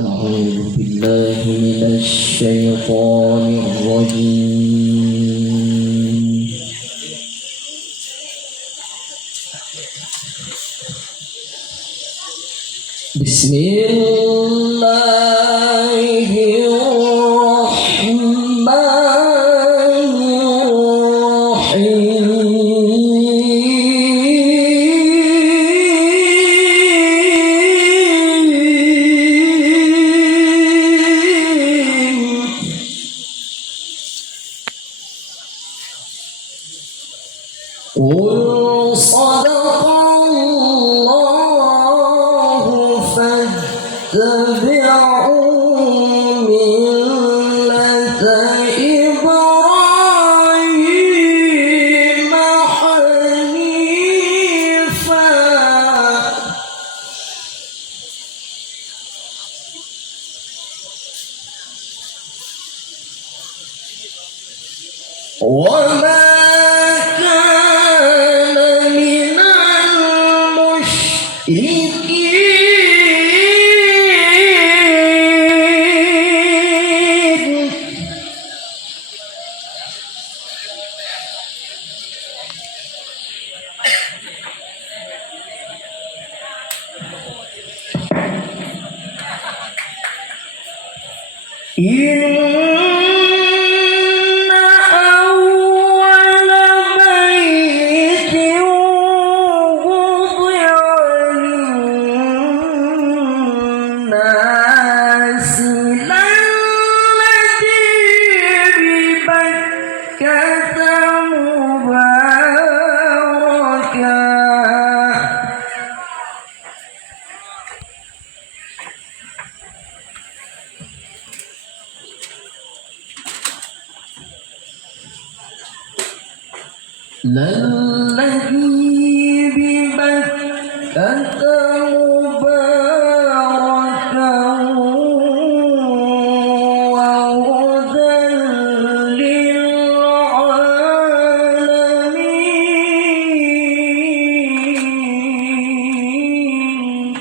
أعوذ بالله من الشيطان الرجيم. بسم الله الرحمن الرحيم. قل صدق الله فاتبعوا ملة إبراهيم حنيفا وما إن أول بيت وضع للناس للذي ببكة مباركا للذي ببكة مباركا وهدى للعالمين.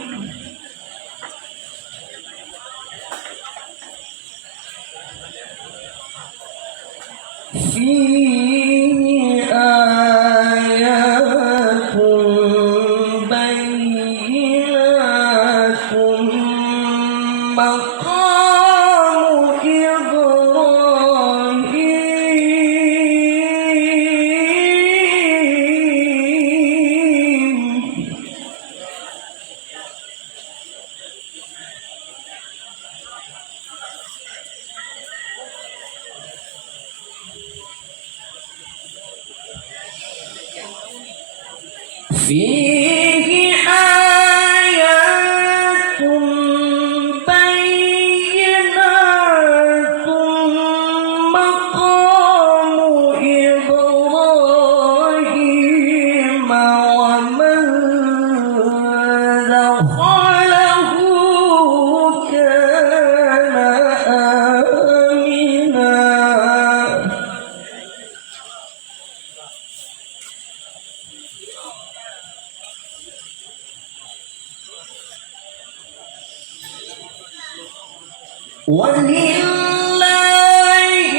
فيه آيات بينات مقام إبراهيم. فيه آيات بينات مقام إبراهيم ومن دخله كان آمنا. ولله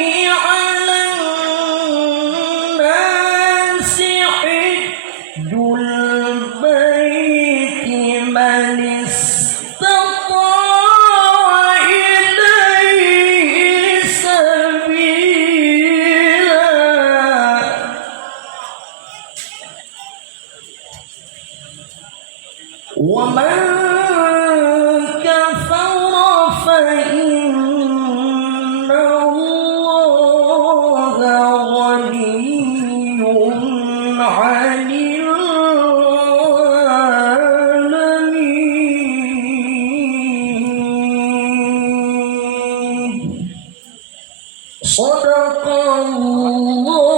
على الناس حج البيت من استطاع إليه سبيلا ومن كفر فإن الله غني عن العالمين. صدق الله